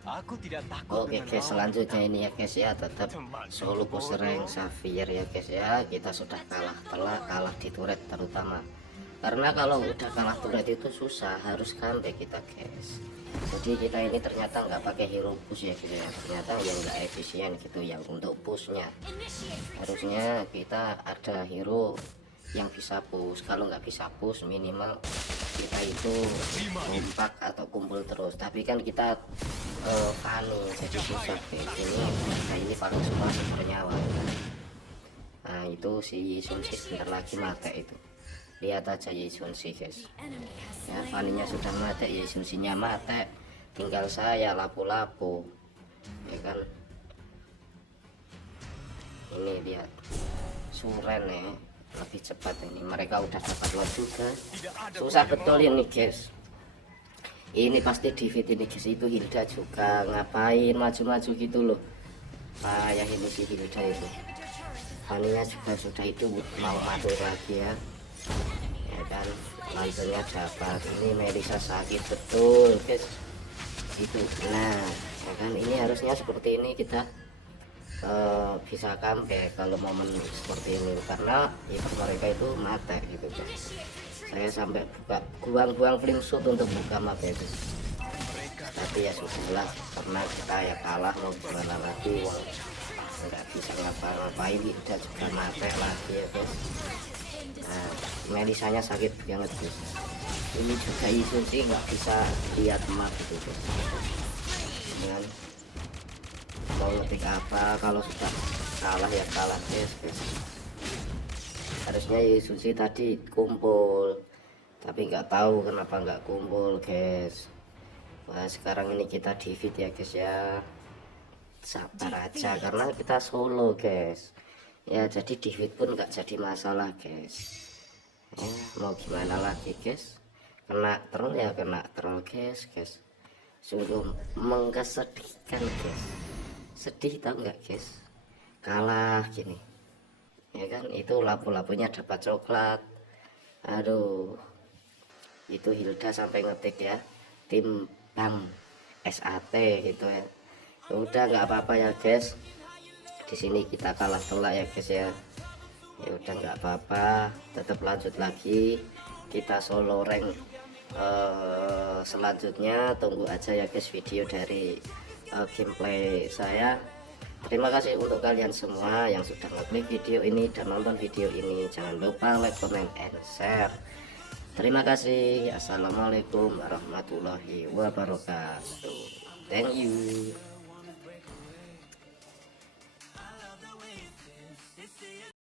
Aku tidak takut Oke dengan guys, lawan selanjutnya hitam. ini ya guys ya, tetap Teman solo push rank bodoh. Xavier ya guys ya. Kita sudah kalah telak, kalah di turret terutama. Karena kalau udah kalah turret itu susah, harus comeback kita guys. Jadi kita ini ternyata nggak pakai hero push ya guys ya. Ternyata yang nggak efisien gitu yang untuk pushnya. Harusnya kita ada hero yang bisa push. Kalau nggak bisa push minimal kita itu kompak atau kumpul terus, tapi kan kita panik jadi susah guys. Ini paling semua bernyawa. Nah itu si Sunsi sebentar lagi mati itu, lihat aja ya Sunsi guys ya, Faninya sudah mati ya, Sunsinya mati, tinggal saya lapu-lapu ya kan. Ini lihat Suren ya, lebih cepat ini, mereka udah dapat lot juga. Susah betul ini guys, ini pasti David ini guys. Itu Hilda juga ngapain maju-maju gitu loh, payah ini si Hilda itu. Faninya juga sudah itu mau mati lagi ya kan, lancernya dapat. Ini Melisa sakit betul guys itu. Nah ya kan, ini harusnya seperti ini kita bisa comeback kalau momen seperti ini, karena itu mereka itu mati gitu guys. Saya sampai buang-buang fling shoot untuk buka map itu, tapi ya sudahlah, karena kita ya kalah, mau gimana lagi, wong nggak bisa ngapa-ngapain. Kita juga mati lagi ya guys. Nah Melisanya sakit banget guys. Ini juga isu sih nggak bisa lihat map itu guys. Dengan mau ngetik apa, kalau sudah kalah ya kalah guys. Harusnya Yesus sih tadi kumpul, tapi nggak tahu kenapa nggak kumpul guys. Wah sekarang ini kita defeat ya guys ya, sabar aja karena kita solo guys ya, jadi defeat pun nggak jadi masalah guys ya. Mau gimana lagi guys, kena troll ya kena troll guys. Sungguh mengesedihkan guys, sedih tau nggak guys, kalah gini ya kan. Itu lapu-lapunya dapat coklat, aduh. Itu Hilda sampai ngetik ya, tim Bang SAT gitu ya. Udah nggak apa-apa ya guys, di sini kita kalah telak ya guys ya. Ya udah nggak apa-apa, tetap lanjut lagi kita solo rank. Selanjutnya tunggu aja ya guys video dari gameplay saya. Terima kasih untuk kalian semua yang sudah ngeklik video ini dan nonton video ini. Jangan lupa like, comment, and share. Terima kasih. Assalamualaikum warahmatullahi wabarakatuh. Thank you.